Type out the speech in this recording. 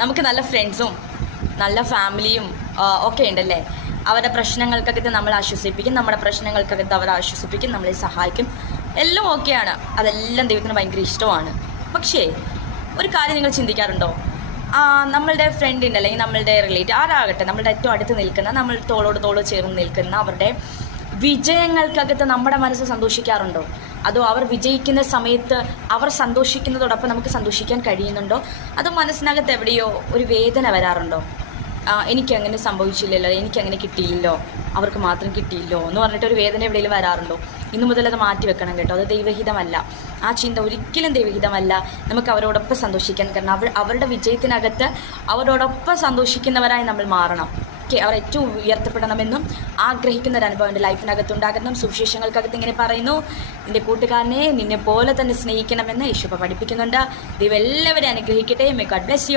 നമുക്ക് നല്ല ഫ്രണ്ട്സും നല്ല ഫാമിലിയും ഒക്കെ ഉണ്ടല്ലേ. അവരുടെ പ്രശ്നങ്ങൾക്കകത്ത് നമ്മൾ ആശ്വസിപ്പിക്കും, നമ്മുടെ പ്രശ്നങ്ങൾക്കകത്ത് അവർ ആശ്വസിപ്പിക്കും, നമ്മളെ സഹായിക്കും, എല്ലാം ഓക്കെയാണ്. അതെല്ലാം ദൈവത്തിന് ഭയങ്കര ഇഷ്ടമാണ്. പക്ഷേ ഒരു കാര്യം നിങ്ങൾ ചിന്തിക്കാറുണ്ടോ? നമ്മളുടെ ഫ്രണ്ടിൻ്റെ അല്ലെങ്കിൽ നമ്മളുടെ റിലേറ്റീവ് ആരാകട്ടെ, നമ്മളുടെ ഏറ്റവും അടുത്ത് നിൽക്കുന്ന, നമ്മൾ തോളോട് തോള് ചേർന്ന് നിൽക്കുന്ന അവരുടെ വിജയങ്ങൾക്കകത്ത് നമ്മുടെ മനസ്സ് സന്തോഷിക്കാറുണ്ടോ? അതോ അവർ വിജയിക്കുന്ന സമയത്ത് അവർ സന്തോഷിക്കുന്നതോടൊപ്പം നമുക്ക് സന്തോഷിക്കാൻ കഴിയുന്നുണ്ടോ? അതോ മനസ്സിനകത്ത് എവിടെയോ ഒരു വേദന വരാറുണ്ടോ? എനിക്കങ്ങനെ സംഭവിച്ചില്ലല്ലോ, എനിക്കങ്ങനെ കിട്ടിയില്ലല്ലോ, അവർക്ക് മാത്രം കിട്ടിയില്ലോ എന്ന് പറഞ്ഞിട്ടൊരു വേദന എവിടെയെങ്കിലും വരാറുണ്ടോ? ഇന്നു മുതൽ അത് മാറ്റി വെക്കണം കേട്ടോ. അത് ദൈവഹിതമല്ല. ആ ചിന്ത ഒരിക്കലും ദൈവഹിതമല്ല. നമുക്ക് അവരോടൊപ്പം സന്തോഷിക്കാൻ, കാരണം അവരുടെ വിജയത്തിനകത്ത് അവരോടൊപ്പം സന്തോഷിക്കുന്നവരായി നമ്മൾ മാറണം. അവർ ഏറ്റവും ഉയർത്തപ്പെടണമെന്നും ആഗ്രഹിക്കുന്ന ഒരു അനുഭവം എൻ്റെ ലൈഫിനകത്തുണ്ടാകണം. സുവിശേഷങ്ങൾക്കകത്ത് ഇങ്ങനെ പറയുന്നു, നിൻ്റെ കൂട്ടുകാരനെ നിന്നെ പോലെ തന്നെ സ്നേഹിക്കണമെന്ന് യേശു പഠിപ്പിക്കുന്നുണ്ട്. ദൈവം എല്ലാവരെയും അനുഗ്രഹിക്കട്ടെ. May God bless you.